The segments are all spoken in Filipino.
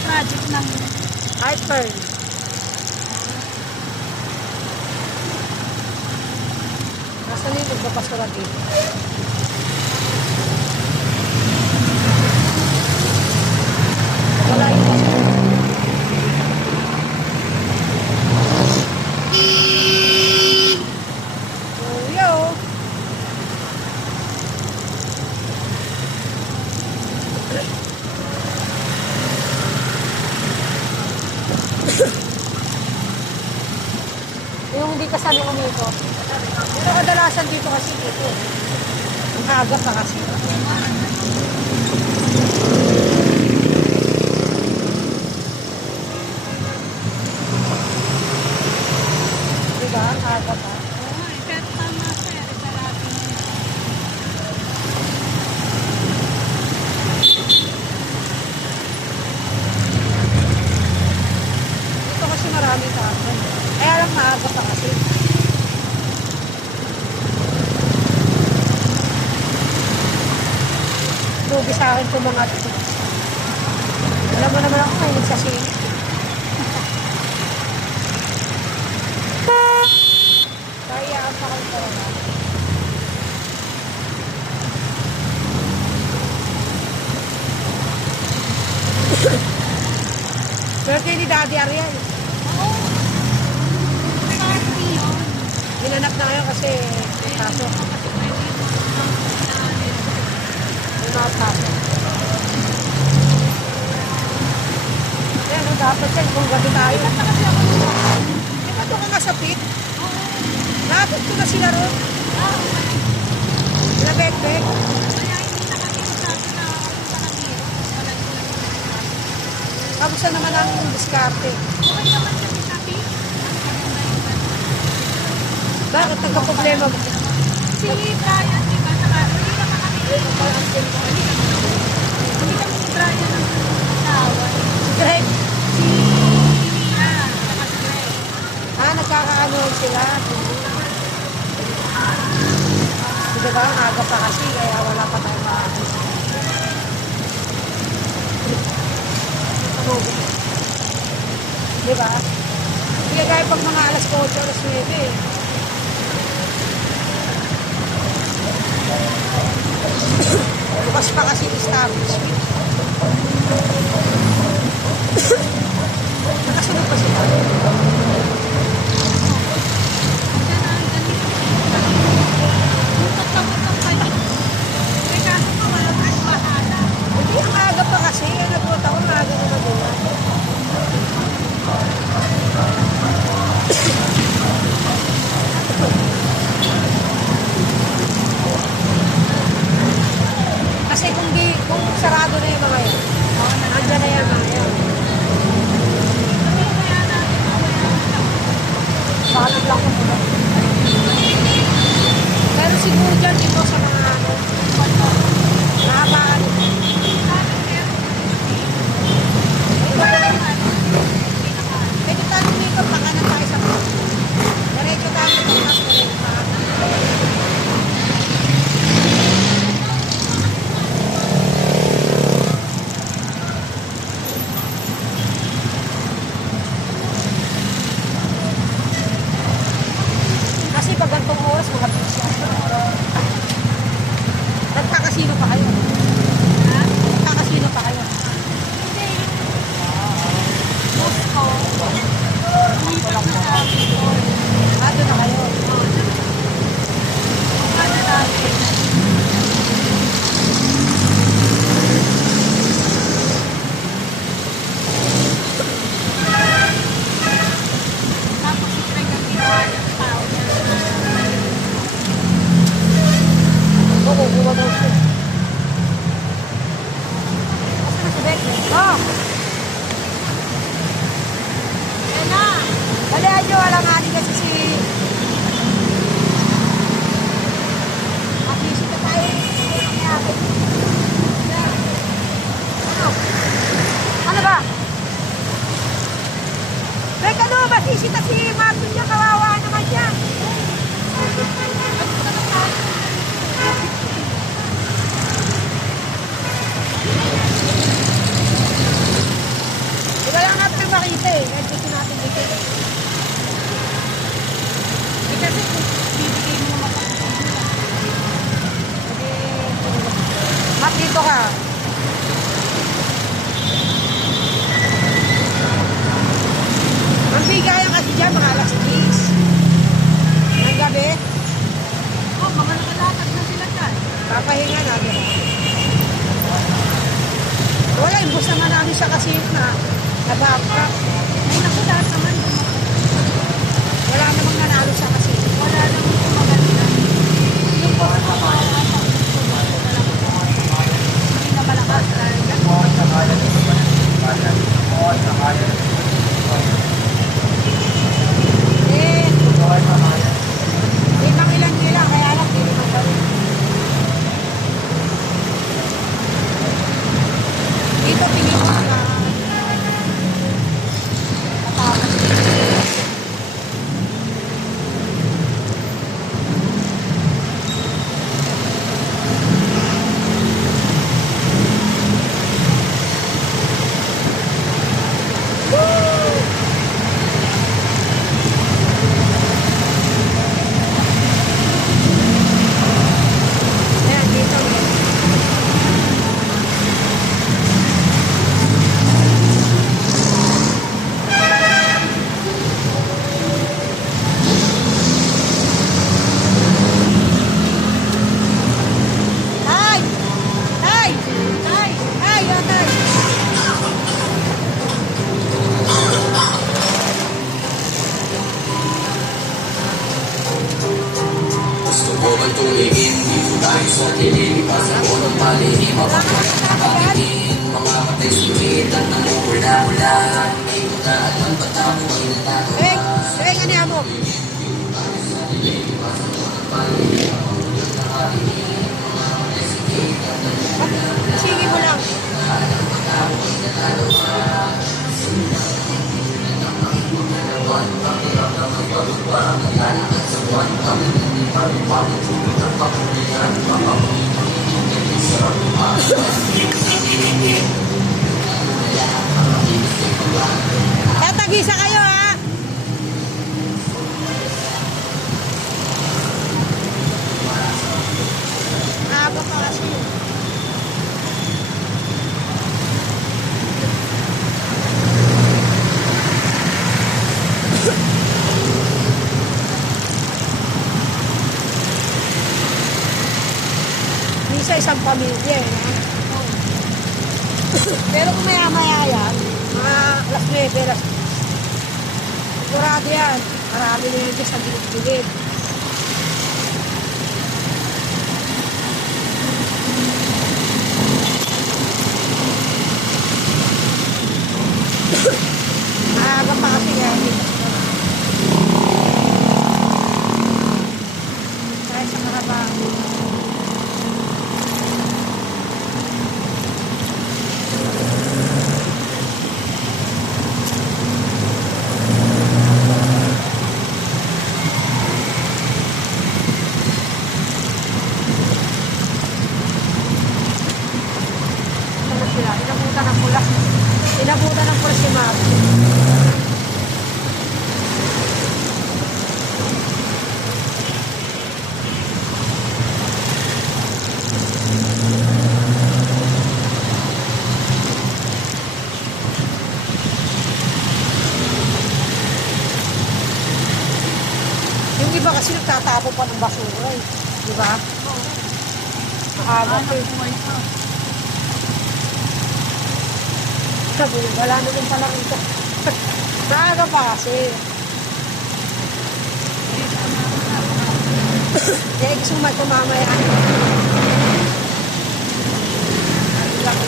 project ng Art Pearl. Nasaan yung magbapasura dito? Wala yung pasura. Kuya oh. Yung hindi ka sanay umiko. Pero kadalasan dito kasi dito. Ang aga pa kasi. Diba? Ang aga pa. Oo, pero tama sir, isa lagi mo. Dito kasi marami tao. Kaya lang maaga pa kasi. Lugi sa akin itong mga ito. Alam mo naman ako ngayon sa sili. Kaya ang pakal talaga. Birthday ni Daddy Ariel. Oo. Party yun. Minanak na ngayon kasi may pasok. May mga pasok. Yan, no, dapat yan kung gabi tayo. Di ba ito ka nga sa pit? Napit ko na sila ron. Sila bek-bek. Kaya hindi na kami sabi na punta na dito. Kamusta naman ang diskarte? Okay naman kasi sabi. Bakit nagka-problema mo? Si Brian, di ba? Hindi naman kami dito. Hindi kami ni Brian ang tawag. Greg, Si Nia, saka si Greg. nagkakaano sila. Di ba, ang aga pa kasi, kaya wala pa tayong maaari. Di ba? Hindi kaya pag mga alas 8, alas 9 eh. Bukas pa kasi establishment. Nakasunod pa sila. Butok-butok pala. May kaso pa wala ang bahala. Hindi, ang aga pa kasi. Nagpunta ko, maaga ko magulat. Kasi kung sarado na yung mga yun, andyan na yung mga yun. Bakit lang ko muna. Pero siguro dyan dito sa mga ano, nahabaan. Pwede tayo dito, pakanan tayo sa mga. Diretso tayo dito, mas diretso pa. Kasi pag gantong oras, mga pizza. Nagkakasino pa kayo? Ha? Nagkakasino pa kayo? Hindi. Moscow. Lumipat na sa Bicol. Doon na kayo. Ano dati? Tapos si Craig ang ginawa ng tao niya. Oo, kuha daw siya. Basta na si Beck. Oh! Yan na. Dali, adyo, walang ali kasi si... Makisita tayo. Ano? Ano ba? Beck, ano? Masisita si Martin niya. Kawawa naman siya. ka? Ang bigayan kasi dyan, mga alas 10 ng gabi. Oh, mga nakalatag na sila dyan. Papahinga na, di ba? Wala, imbos naman namin sa kasino na nabaka. Ay, naku, lahat naman. Wala namang nanalo sa kasino. Wala naman kung maganda. Yung po, hindi na malakas. Eh, limang ilan nila, kaya lang, hindi naman kami. Dito, tingin ko na matapos. Ayan, dito. Ay! Ay! Ay! Ay! Ay! Gusto ko bang tumingin dito tayo sa dilim? Kasi ko ng palihim mapapagpapakitin mga matay sulit at namumula-mula. Hindi ko na alam ba't ako ay natatawa. Hey, ano mo? Sige mo lang. Tatagisa kayo ha. Haba pa kasi. Minsan isang pamilya eh. No? Pero kung maya-maya yan, mga alas 9, alas 10. Sigurado yan. Marami na yun sa gilid-gilid. Maaga pa kasi yan. Kahit sa Carabao. Ano sila? Inabutan ng pula. Inabutan ng pula si Mami. Yung iba kasi nagtatapo pa ng basura eh. Di ba? Maaga pa eh. Sabi, wala naman pala rito. Maaga pa kasi. Kaya gusto mo tumamaya. Lang.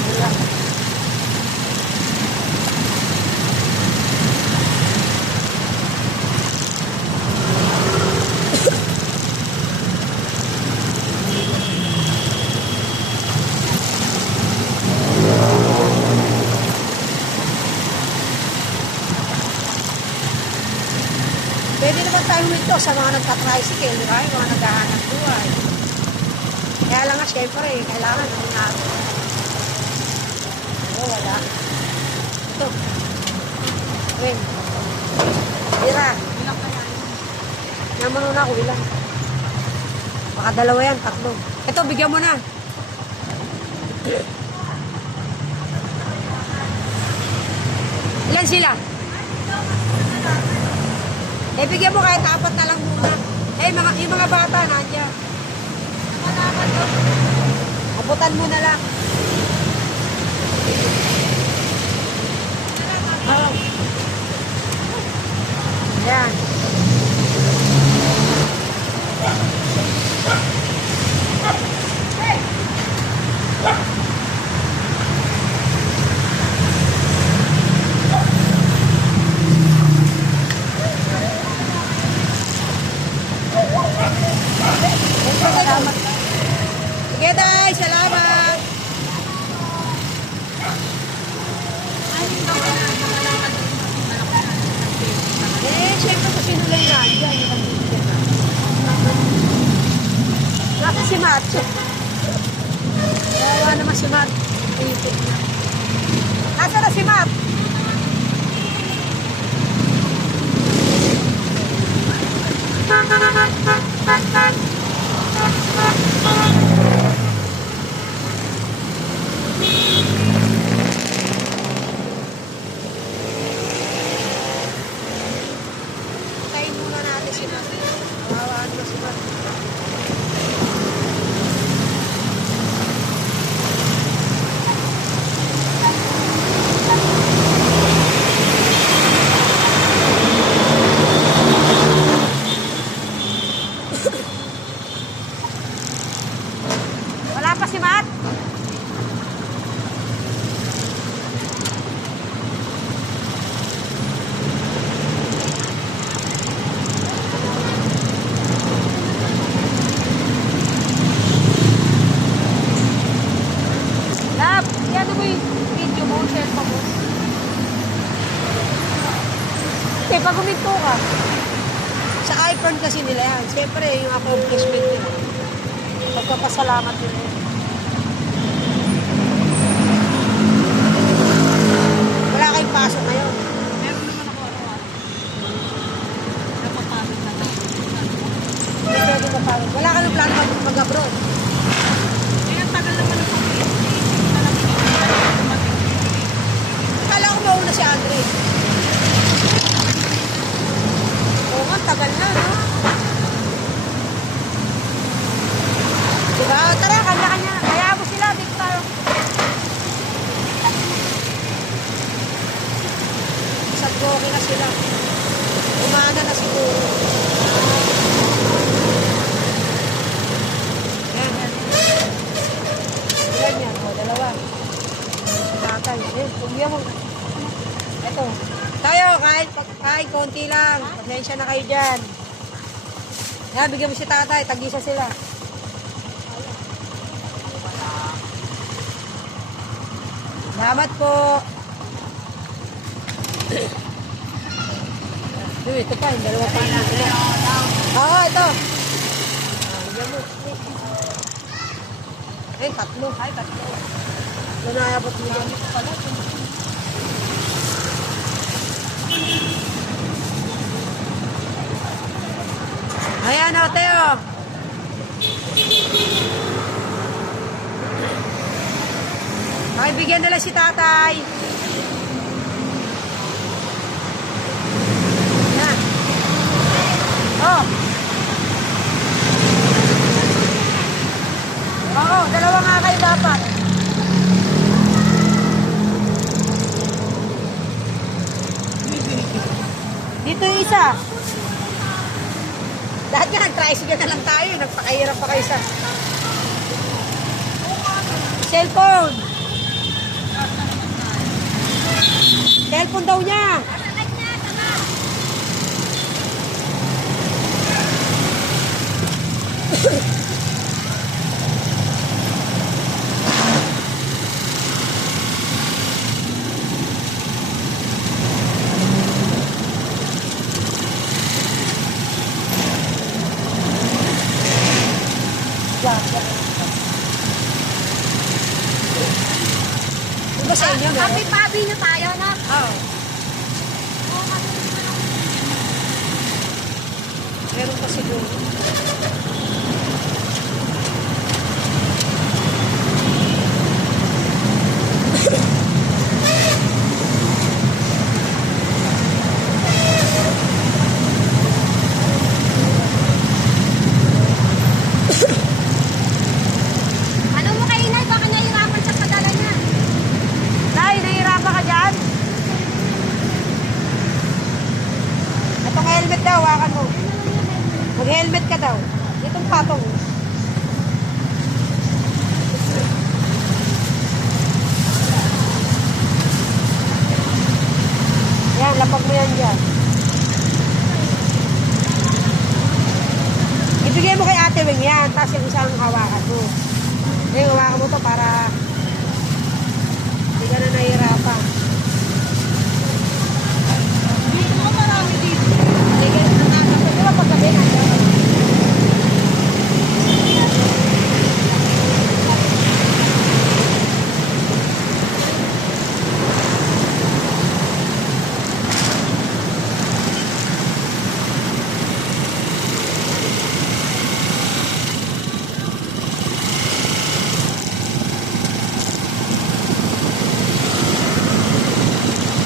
Pwede naman tayo ito sa mga nagka-tricycle, di ba? Yung mga naghahanap buhay. Kaya lang nga, syempre, kailangan naman natin. Oo, wala. Ito. Wait. Tira. Ilang kaya yun? Naman na ako, ilan. Baka dalawa yan, tatlo. Ito, bigyan mo na. Ilan sila? Eh, bigyan mo kahit 4 na lang muna. Eh, yung mga bata, nandiyan. Abutan mo na lang. Oh. Yan. Sige, Day. Salamat. Siyempre kasi nila yung nandiyan. Nasa si Macho. Kawawa naman si Mat. Nasa na si Mat? Patayin muna natin si Mat. Kawawa naman si Mat. Wala pa si Mat? Lab, yan mo yung video mo, share pa mo. Okay, pag huminto ka, sa iPhone kasi nila yan. Siyempre, yung accomplishment nila. Magpapasalamat nila yan. Wala kayong pasok ngayon. Meron naman ako araw-araw. Napapagod na lang. Hindi pwede mapagod. Wala kayong plano mag-abroad. Kaya tagal naman ako. Iisip na lang dumating. Akala ko mauna si Andre. Oo nga, tagal na, no? Diba? Tara, kanya-kanya. Kaya mo sila, dito tayo. Sagboki na sila. Umana na siguro. Yan, yan. Yan, yan. O, dalawa. Tatay. Eh, kumbiya mo. Ito. Tayo, kahit konti lang. Pasensya na kayo dyan. Yan, bigyan mo si tatay. Tag-isa sila. Salamat po. Ito pa, yung dalawa pa. Oo, ito. Bigyan mo. Eh, tatlo. Ay, tatlo. Nanayabot mo yan. Ayan o, Teo. Bigyan nila si tatay. Yan. Oh. Oo, dalawa nga kayo dapat. Dito yung isa. Lahat nga, tricycle na lang tayo. Nagpakahirap pa kayo sa cellphone. Cellphone daw niya. Diba sa inyo, Happy pabi na tayo, na? Oo. Meron pa siguro. yan dyan. Ibigay mo kay Ate Wing yan, tapos yung isang hawakan mo. Yung hawakan mo to para hindi ka na nahihirapan. Dito mo marami dito. Sige, di ba paggabi na dyan?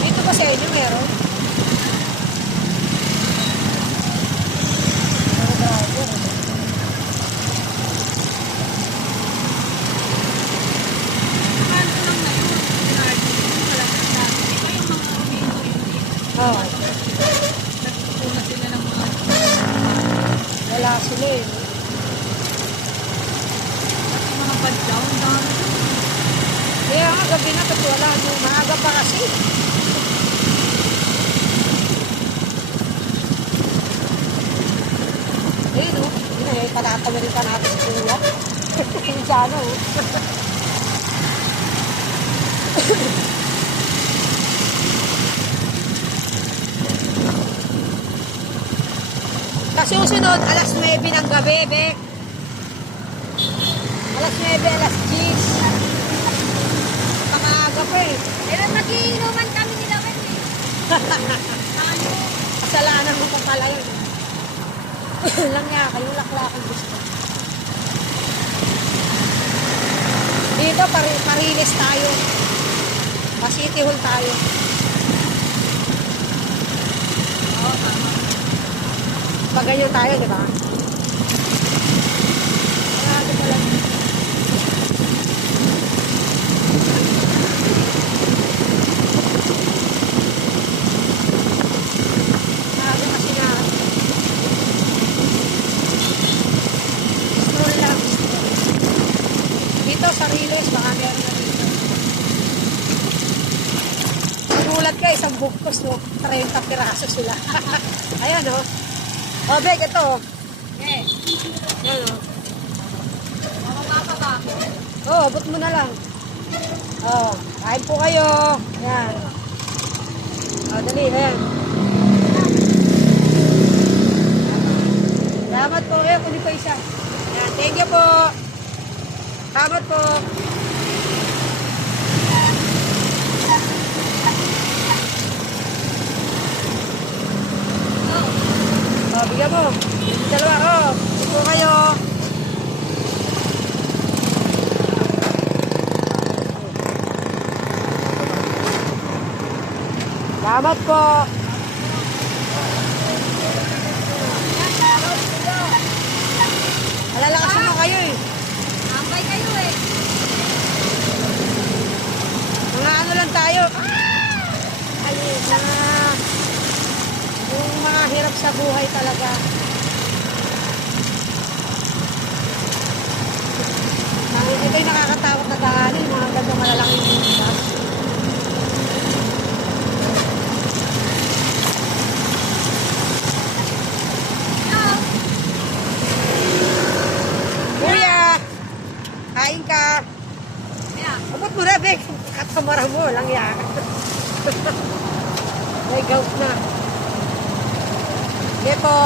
Dito ba sa inyo meron? Ang driver. Ano lang na yun. Pinarty. Malapit na. Ito yung mga umiinom yun dito. Oo. Nagpupuna sila ng mga Wala sila eh. pati mga badyaw. Ang dami. Kaya nga, gabi na, kasi wala. Maaga pa kasi. Eh, no? Yun eh, patatawirin pa natin si Kuya. Pinsano, oh. Kasi susunod, alas 9 ng gabi, be. Alas 9, alas 10. Pang-aga pa eh. Pero nagiinuman kami nila rin eh. Ano? Kasalanan mo pa pala yun. Lang nga kayo, laklakan gusto. Dito, parilis tayo. Pa-city hall tayo. Oo, tama. Pag ganyan tayo, di ba? Marami pala. Marami kasi na. Scroll lang. Dito, Sariles, baka meron na dito. Sinulat ka, isang bukos, no? 30 piraso sila. Ayan, no? O, Bek, ito. Eh, Ayan, no? mamamapa ba ako? Oo, abot mo na lang. Oo, kain po kayo. Ayan. O, dali, ayan. Salamat po. Ayan, kunin po isa. Ayan, thank you po. Salamat po. O, bigyan mo. Dalawa, o. Kunin po kayo. Salamat po. Malalakasan mo kayo eh. Ambay kayo eh. Mga ano lang tayo. Ayun na. Yung mga hirap sa buhay talaga. Ito yung nakakatakot na daanin. Mga gandang malalaking bus. Kuya! Kain ka! Kaya, Abot mo na, Bek. Katamara mo, lang yan. May gout na. Sige po.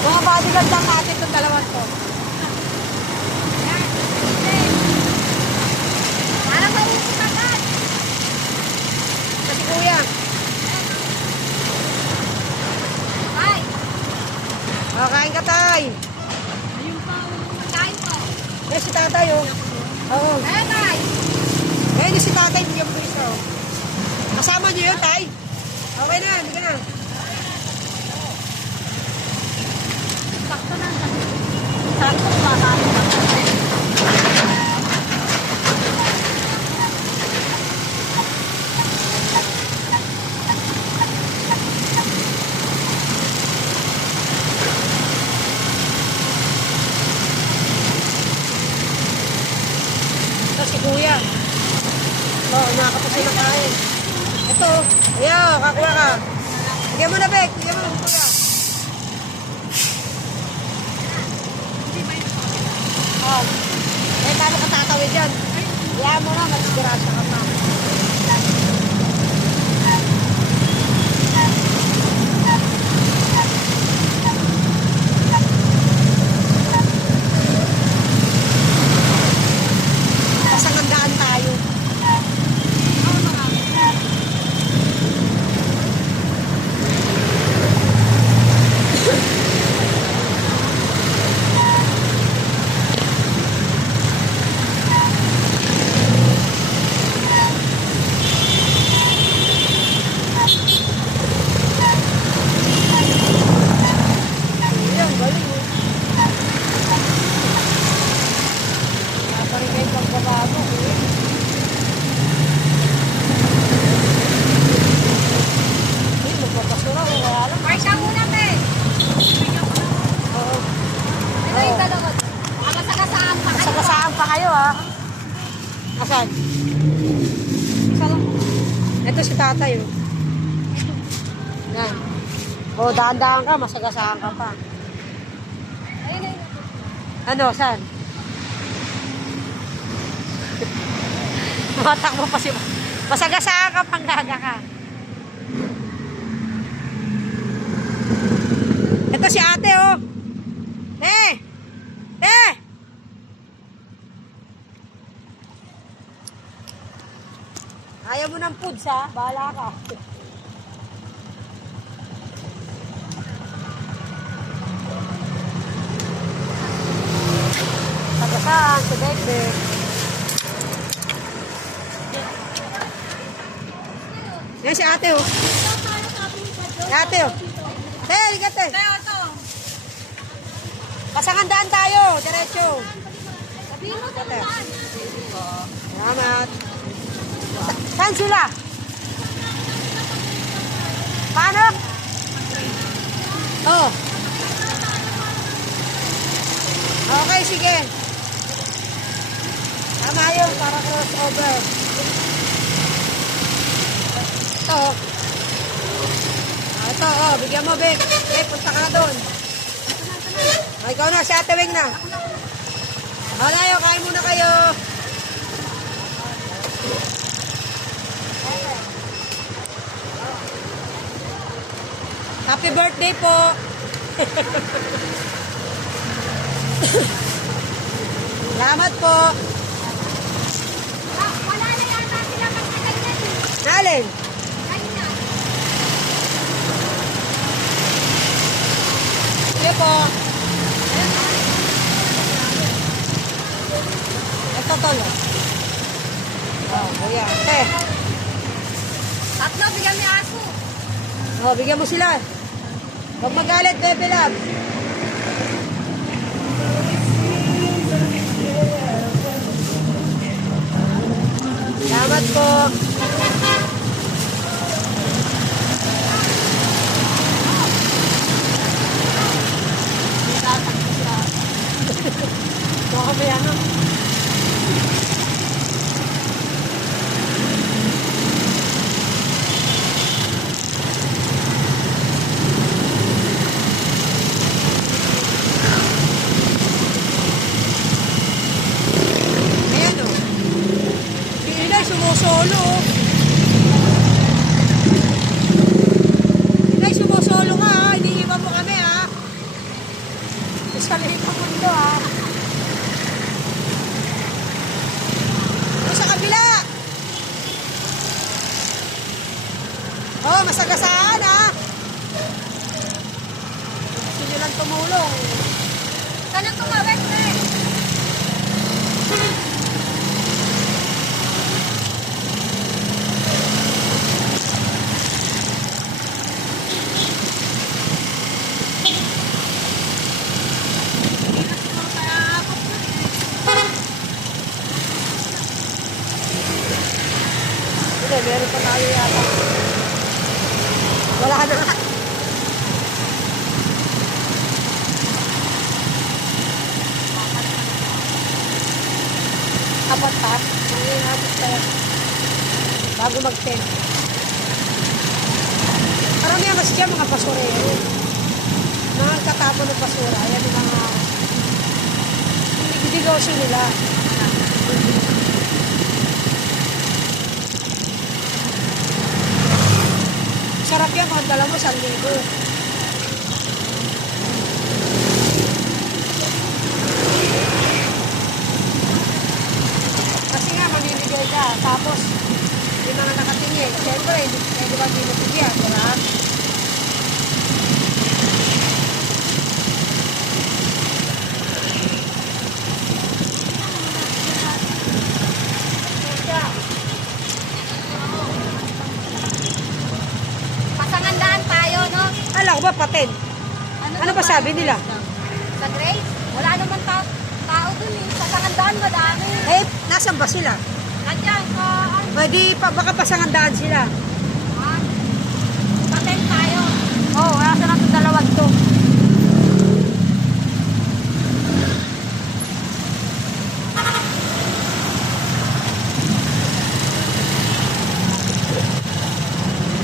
Mga bodyguard lang natin itong dalawang to. yan. Parang maubos agad. Kasi kuya. Ay, O, kain ka tay. ayun pa. Kain po. Eh, si tatay, oh. Oo. Eh, tay. Eh, yung si tatay, bigyan mo isa, oh. Kasama niyo yun, tay. Okay na, hindi ka na. Sakto na. Sakto ba tayo? Ito si kuya. Oo, nakakapos na kain. Ito, ayaw, kakuha ka. Bigyan mo na, Bek. Bigyan mo, kuya. Oh. Eh, paano ka tatawid yan? Kaya mo na, matisgrasya ka pa. Pasangandaan tayo. Ayan, galing eh. Naparingay pagbabago eh. Hindi, magpapasura ko. Kaya lang. Mark ka muna, Pe. Oo. Ano yung dalawa? Akasagasaan pa kayo. Sagasaan pa kayo ha. Asan? Isa lang. Ito si tatay oh. Yan. O, dahan-dahan ka, masagasaan ka pa. Ayun, ayun. Ano, saan? Matakbo pa si... Masagasaan ka, panggaga ka. Ito si ate, oh. Eh! Ayaw mo ng foods, ha? Bahala ka. Sagasaan, si Bekbek. Yan si ate, oh. Si ate, oh. Ligat eh. Teo, ito. Pasangandaan tayo, diretso. Sabihin mo sa lumaan. Salamat. Saan sila? Paano? Oh. Okay, sige. Tama yun, para crossover. Ito. Ito, oh, bigyan mo, Bek. Bek, punta ka na doon. Ay, ikaw na, si Ate Weng na. Malayo, kain muna kayo. Happy birthday po. Salamat po. Wala na yata sila magkakailan eh. Nalin? Ayun na. Sige po. Ito tolo. Oh, kuya. Tatlo, bigyan ni aso. Oh, bigyan mo sila. Huwag magalit, Bebe Love. Salamat po. Baka may ano. Ayan o. Si Inay sumusolo o. Inay sumusolo ka ha. Iniiwan mo kami ha. Sa liit ang mundo ha. Sa kabila. Oh, masagasaan ha. Gusto nyo lang tumulong. Kanang tumawag na eh. Hindi, meron pa tayo yata. Wala na nga. Apat pa? Hindi, apat pa yan. bago mag-tent. Karamihan kasi dyan mga basurero. Mga katapon ng basura. Ayan yung mga negosyo nila. Sarap yan, mga dala mo, 1,000. Kasi nga, mamimigay ka. Tapos, yung mga nakatingin. Siyempre, hindi ba binibigyan, diba? Pasangandaan tayo, no? Alam ko ba, paten? Ano ba sabi nila? Sa Grace? Wala naman tao dun eh. Pasangandaan madami. Eh, nasan ba sila? Nandiyan sa Pwede pa, baka pasangandaan sila. patent tayo. Oo, oh, nasa na itong dalawag to.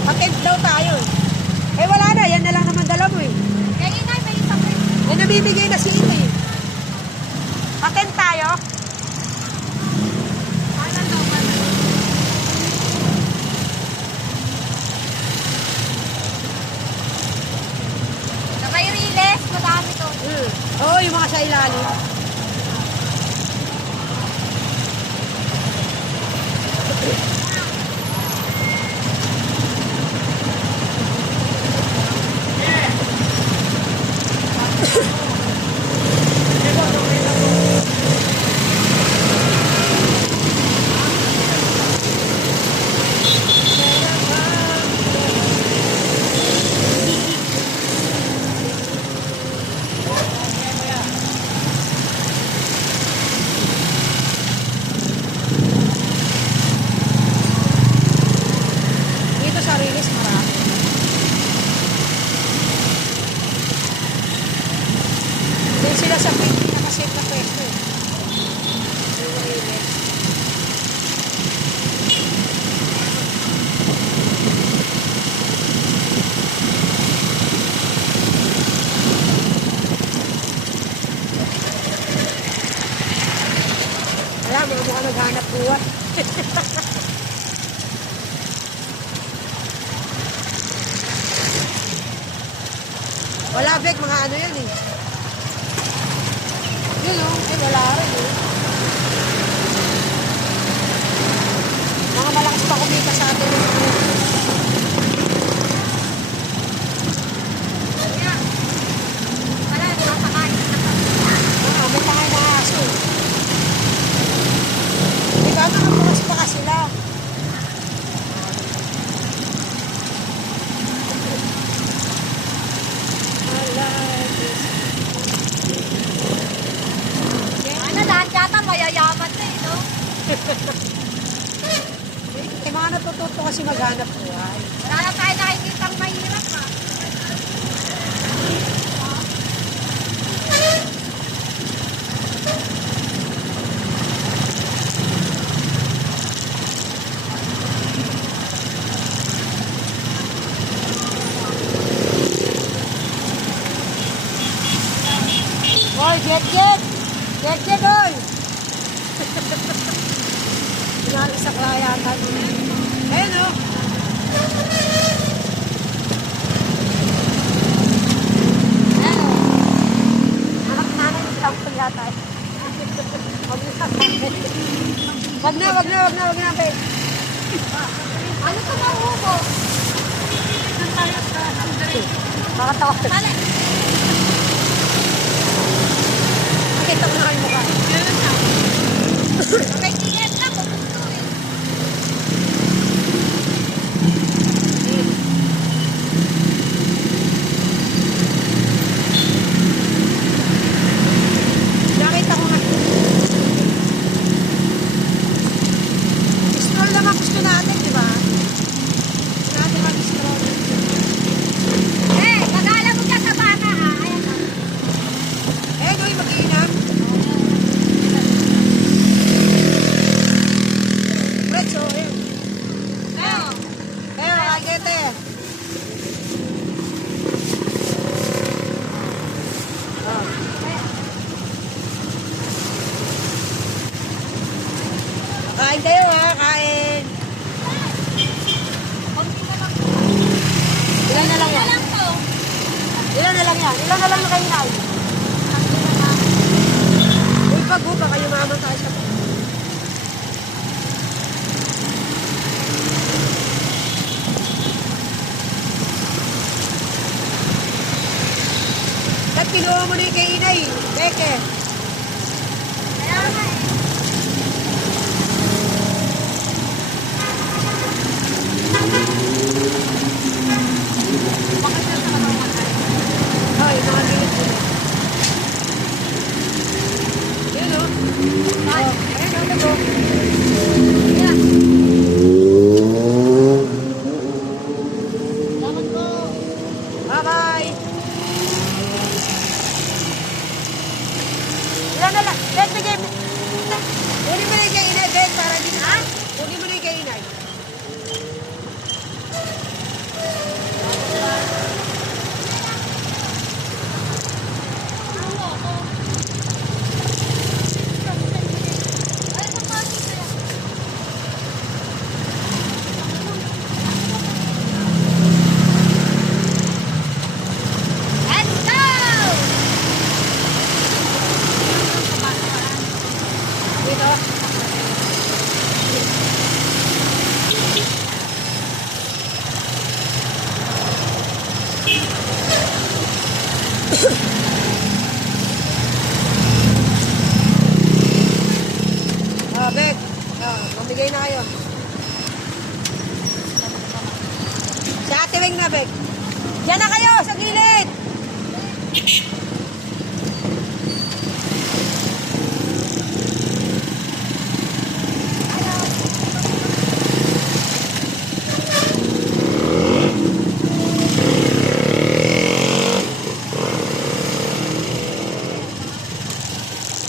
Patent daw tayo. Eh wala na, yan na lang naman dala mo eh. Kaya inay, may isang rin. Eh nabibigay na si Ito eh. Patent tayo. Ano daw ba? Na may riles, madami to. Oo, yung mga sa ilalim. Dito sa Riles marami. Doon sila sa pinakasafe na pwesto eh. Yung Riles. Wala, mga mukha naghanap buwan. Wala, Bek, mga ano yan eh. Yun o, eh wala rin eh. Mga malakas pa kumita sa atin. Kaya, wala, nakasakay. May tangay na aso eh. Diba, nakapuras pa ka sila. Ano, lahat yata mayayaman na eh, no? Eh, mga natututo kasi maghanap buhay. Wala na tayo nakikitang mahirap, ha? Hoy, Jet! Jet, hoy! Pinalis sa klayatan. Ayun o. Anak nanay ng tampol yata eh. Wag na, Bek. Ano ka mahubo? Saan tayo sa Makatawa. Sali. Makita ko na kayo mukha. May tiyan na, pupustuin. Nakita ko na. Stroll naman gusto natin, di ba? Gusto natin mag-stroll. Eh, mag-alam mo dyan sa bata Kain kayo ha, kain. Konti na lang po. Ilan na lang Konti na yan? lang po. Ilan na lang yan? Ilan na lang na kayo na? Uy, pag-upa kayo mamatay sa Ba't kinuha mo na yung kay inay? Beke. Kaya nga eh. Bakit na sa katawan ay? Hoy, mga gilid-gilid. Yun o. Oh, ayun o, ito. Yan. Salamat po. Bye-bye. Ilan na lang? Bet, bigay mo. Kunin mo na yung kay inay, Bet, para di na. Kunin mo na yung kay inay. Let's go! Dito. Bet. Mamigay na kayo. Si Ate Weng na, Bet. Diyan na kayo, sa gilid.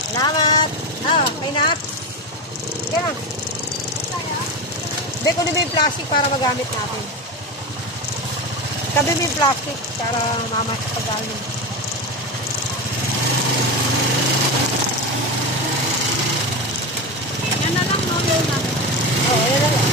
Salamat. Kay Nat. Yan na. Hindi, kunin mo yung plastic para magamit natin. Tabi mo yung plastic para mamas pag-gamit. Yan na lang, no? Yan na. Oo, yan na lang.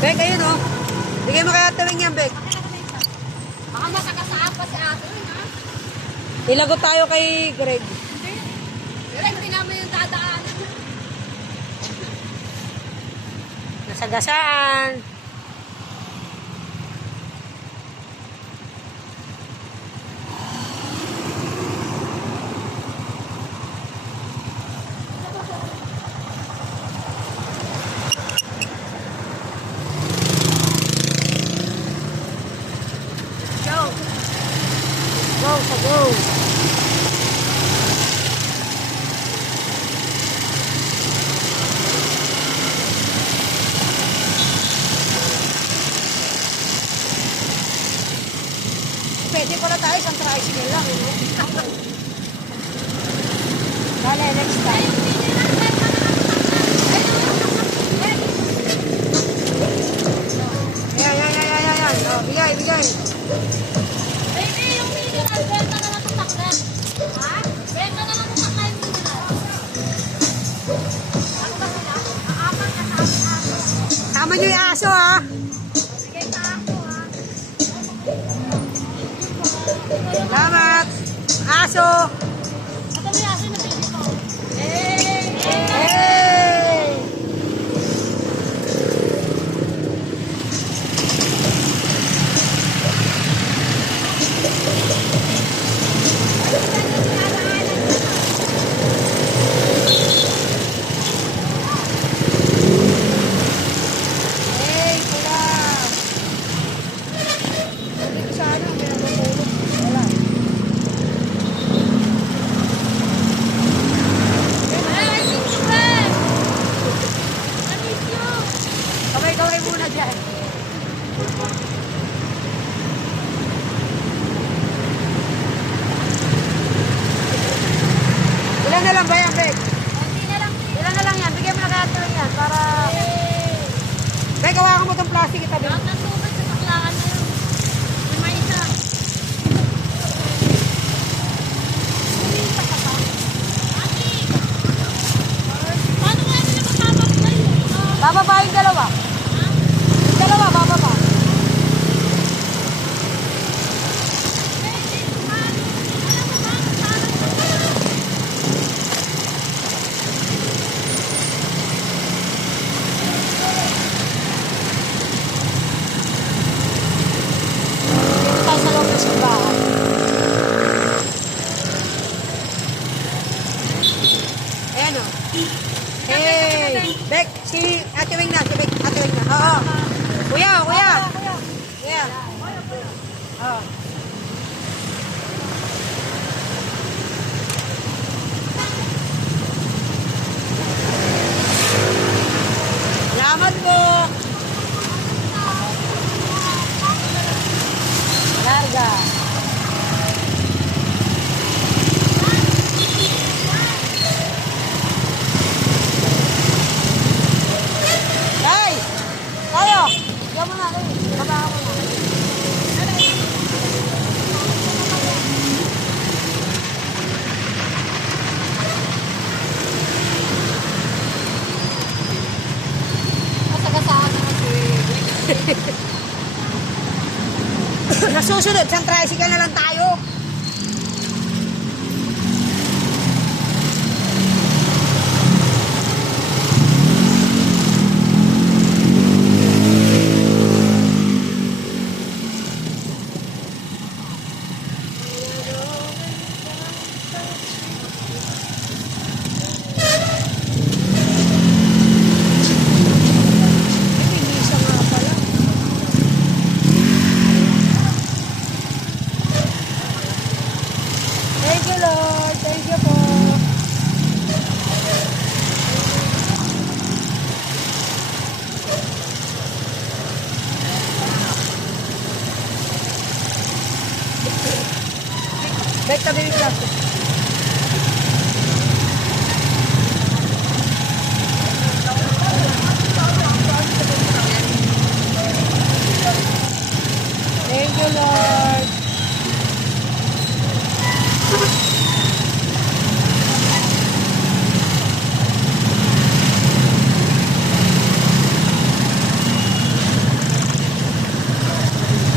Bek, ayun o. Bigay mo kaya tuwing yan, Bek. Baka masakasaan pa si atin, ha? Ilagot tayo kay Greg. Hindi. Pero hindi namin yung dadaanan. Nasagasaan. Go. Go, sa go. Pwede pala tayo isang tricycle lang, eh. Dale, next time. Ayan. Oh, bigay. Baby, yung mineral, benta na lang itong taklan. Ha? Benta na lang itong taklan yung mineral. Ano ba sila? Aapat na aso. Tama nyo yung aso, ha? Bigay sa ako, ha? Salamat. Aso. Ito mo yung aso na baby ko. Hey! Hey, pula. Dito sa ano, may natutulog. Wala. Ilan na lang ba yan, Bek? Konti na lang. Ilan na lang yan? Bigyan mo na kaya ito yan para... Bek, hawakan mo itong plastic itabi. Lahat ng tubig sa saklaan na yun. May isa. Kumita ka pa. Ate! Paano kaya nila makabak na yun? Bababa yung dalawa. Yung dalawa, bababa. Dito tayo sa loob ng simbahan. Ayan o. Hey! Bek, si Ate Wing na, si Bek, Ate Wing na. Oo. Kuya, kuya. Kuya. Oo. Salamat po. Larga. Ay! Tayo! Diyan mo na, baba mo na. Masagasaan na kasi. Nasusunod, isang tricycle na lang tayo. Pinisa nga pala. Thank you, Lord. Thank you po. Bek, tabi yung plastic.